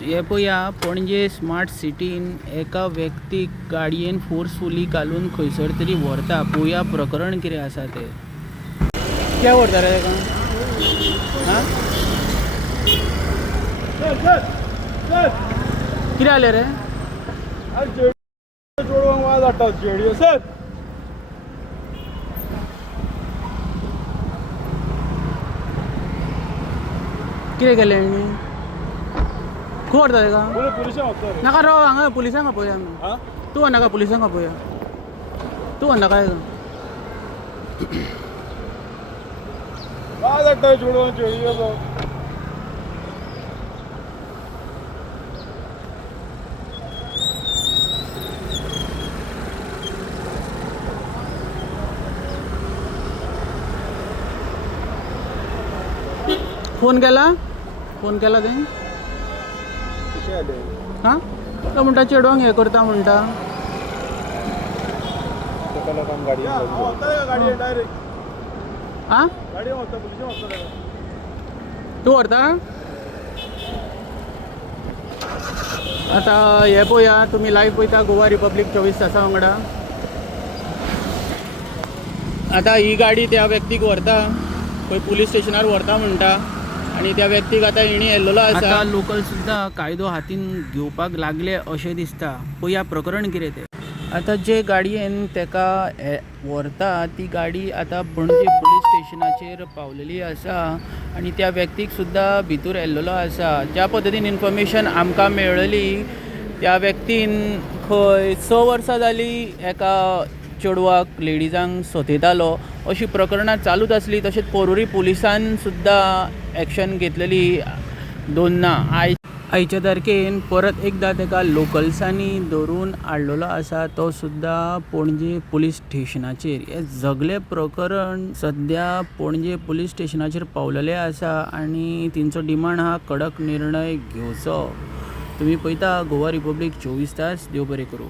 हे पळया पणजे स्मार्ट सिटीन एका व्यक्तीक गाडयेन फोर्सफुली घालून खंयसर तरी व्हरता. पळया प्रकरण कितें आसा तें. कित्याक व्हरता रे तेका? हां कितें जालें रे? चोडवांक वाज हाडटा जेडी सर. कितें केलें आनी खंय व्हरता तेका? पुलिसां वचता रे. नाका राव, हांगा पुलिसांक पळया. हां तूं व्हर नाका, पुलिसांक पळया. तूं व्हर नाका. वाज हाडटा चोडवांक जेडी असो. फोन केला तें? कशें जालें? हां तो म्हणटा चेडवांक हें करता म्हणटा. ताका लागून गाडयेन वता गाडयेन डायरेक्ट. हां गाडयेन वता पुलिसां वचता ताका. तूं व्हरता? आतां हे पळया, तुमी लायव्ह पळयता गोवा रिपब्लीक 24 तासां वांगडा. आतां ही गाडी त्या व्यक्तीक व्हरता, खंय पुलीस स्टेशनार व्हरता म्हणटा आनी त्या व्यक्तीक आतां हेणी येल्लेलो आसा. आतां लोकल सुद्दां कायदो हातीन घेवपाक लागले अशें दिसता. पळया प्रकरण कितें तें. आतां जे गाडयेन तेका व्हरता ती गाडी आतां पणजे पुलीस स्टेशनाचेर पावलेली आसा आनी त्या व्यक्तीक सुद्दां भितर येल्लेलो आसा. ज्या पद्दतीन इन्फॉर्मेशन आमकां मेळ्ळी, त्या व्यक्तीन खंय 6 वर्सां जालीं एका चेडवाक लेडिजांक सोथेतालो. अशी प्रकरणां चालूच आसली. तशेंच पोरुरी पुलिसान सुद्दां एक्शन घेतलेली दोनना. आयच्या तारखेन परत एकदां तेका लोकल्सांनी धरून हाडलेलो आसा, तो सुद्दां पणजे पुलीस स्टेशनाचेर. हें सगळें प्रकरण सद्या पणजे पुलीस स्टेशनाचेर पावलेलें आसा आनी तेंचो डिमांड हा कडक निर्णय घेवचो. तुमी पळयता गोवा रिपब्लीक 24 तास. देव बरें करूं.